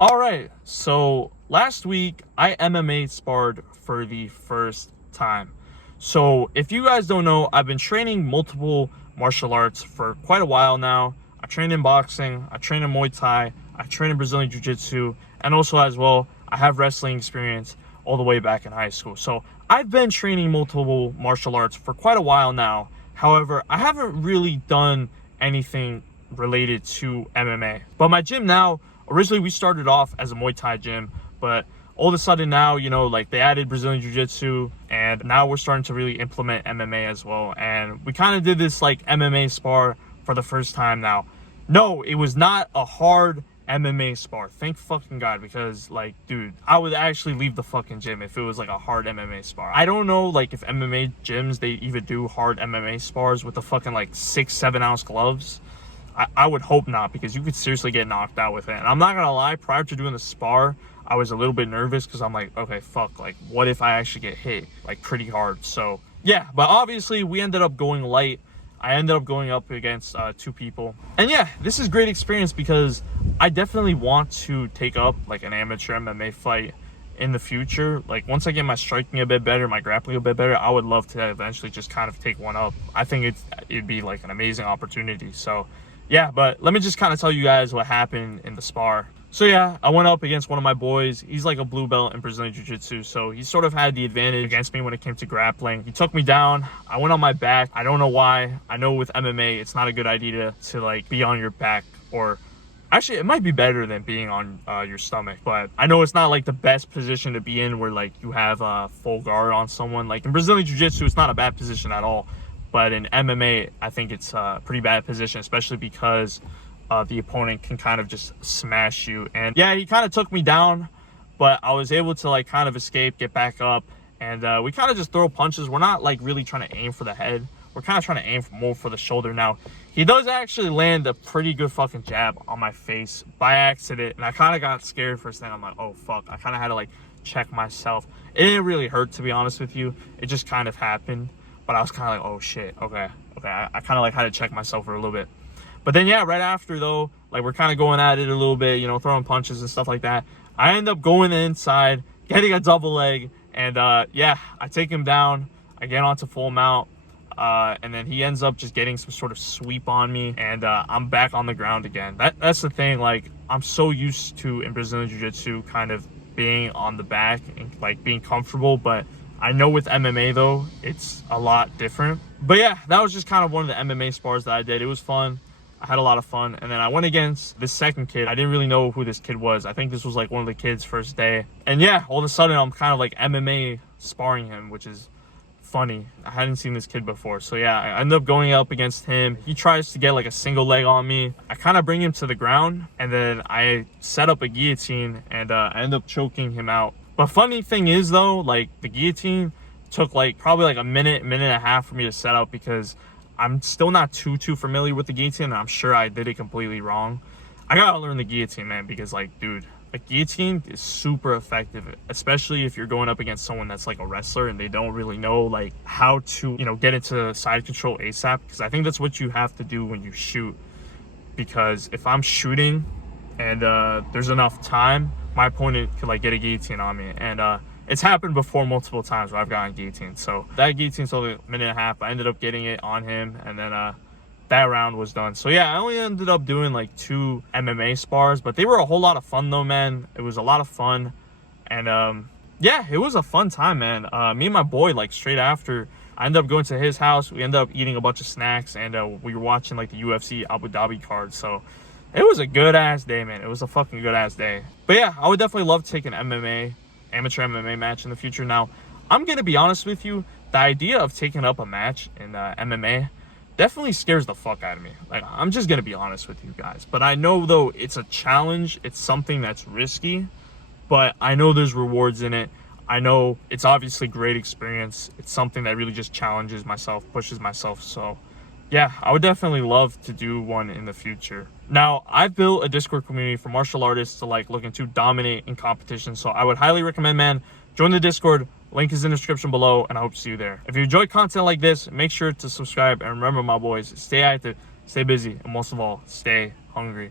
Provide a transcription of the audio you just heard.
All right, so last week I MMA sparred for the first time. So if you guys don't know, I've been training multiple martial arts for quite a while now. I train in boxing, I train in Muay Thai, I train in Brazilian Jiu-Jitsu, and also as well, I have wrestling experience all the way back in high school. So I've been training multiple martial arts for quite a while now. However, I haven't really done anything related to MMA. But my gym now, originally we started off as a Muay Thai gym, but all of a sudden now, like they added Brazilian Jiu-Jitsu, and now we're starting to really implement MMA as well. And we kind of did this like MMA spar for the first time now. No, it was not a hard MMA spar. Thank fucking God, because like, dude, I would actually leave the fucking gym if it was like a hard MMA spar. I don't know like if MMA gyms, they even do hard MMA spars with the fucking like 6-7 ounce gloves. I would hope not, because you could seriously get knocked out with it. And I'm not gonna lie, prior to doing the spar, I was a little bit nervous because I'm like, okay, fuck, like what if I actually get hit like pretty hard? So yeah, but obviously we ended up going light. I ended up going up against 2 people. And yeah, this is great experience because I definitely want to take up like an amateur MMA fight in the future. Like once I get my striking a bit better, my grappling a bit better, I would love to eventually just kind of take one up. I think it'd be like an amazing opportunity. So yeah, but let me just kind of tell you guys what happened in the spar. So yeah, I went up against one of my boys. He's like a blue belt in Brazilian Jiu-Jitsu, so he sort of had the advantage against me when it came to grappling. He took me down. I went on my back. I don't know why. I know with MMA, it's not a good idea to like be on your back, or actually it might be better than being on your stomach, but I know it's not like the best position to be in where like you have a full guard on someone. Like in Brazilian Jiu-Jitsu, it's not a bad position at all. But in MMA, I think it's a pretty bad position, especially because the opponent can kind of just smash you. And yeah, he kind of took me down, but I was able to like kind of escape, get back up, and we kind of just throw punches. We're not like really trying to aim for the head. We're kind of trying to aim more for the shoulder. Now, he does actually land a pretty good fucking jab on my face by accident, and I kind of got scared for a second. I'm like, oh fuck. I kind of had to like check myself. It didn't really hurt, to be honest with you. It just kind of happened. But I was kind of like, oh shit, okay. I kind of like had to check myself for a little bit. But then yeah, right after though, like we're kind of going at it a little bit, throwing punches and stuff like that. I end up going inside, getting a double leg, and yeah, I take him down. I get onto full mount, and then he ends up just getting some sort of sweep on me, and I'm back on the ground again. That's the thing, like I'm so used to in Brazilian Jiu-Jitsu kind of being on the back and like being comfortable, but I know with MMA though, it's a lot different. But yeah, that was just kind of one of the MMA spars that I did. It was fun. I had a lot of fun. And then I went against this second kid. I didn't really know who this kid was. I think this was like one of the kids' first day. And yeah, all of a sudden I'm kind of like MMA sparring him, which is funny. I hadn't seen this kid before. So yeah, I ended up going up against him. He tries to get like a single leg on me. I kind of bring him to the ground, and then I set up a guillotine, and I end up choking him out. But funny thing is though, like the guillotine took like probably like a minute and a half for me to set up, because I'm still not too familiar with the guillotine, and I'm sure I did it completely wrong. I gotta learn the guillotine, man, because like, dude, a guillotine is super effective, especially if you're going up against someone that's like a wrestler and they don't really know like how to, get into side control ASAP, because I think that's what you have to do when you shoot. Because if I'm shooting and there's enough time, my opponent could like get a guillotine on me, and it's happened before multiple times where I've gotten guillotined. So that guillotine took a minute and a half. I ended up getting it on him, and then that round was done. So yeah, I only ended up doing like 2 MMA spars, but they were a whole lot of fun though, man. It was a lot of fun, and yeah, it was a fun time, man. Me and my boy, like straight after, I ended up going to his house. We ended up eating a bunch of snacks, and we were watching like the UFC Abu Dhabi card. So it was a good ass day, man. It was a fucking good ass day. But yeah, I would definitely love to take an amateur MMA match in the future. Now, I'm gonna be honest with you, the idea of taking up a match in MMA definitely scares the fuck out of me. Like, I'm just gonna be honest with you guys. But I know though it's a challenge, it's something that's risky, but I know there's rewards in it. I know it's obviously great experience. It's something that really just challenges myself, pushes myself. So yeah, I would definitely love to do one in the future. Now, I've built a Discord community for martial artists to like looking to dominate in competition. So I would highly recommend, man, join the Discord. Link is in the description below, and I hope to see you there. If you enjoy content like this, make sure to subscribe. And remember, my boys, stay active, stay busy, and most of all, stay hungry.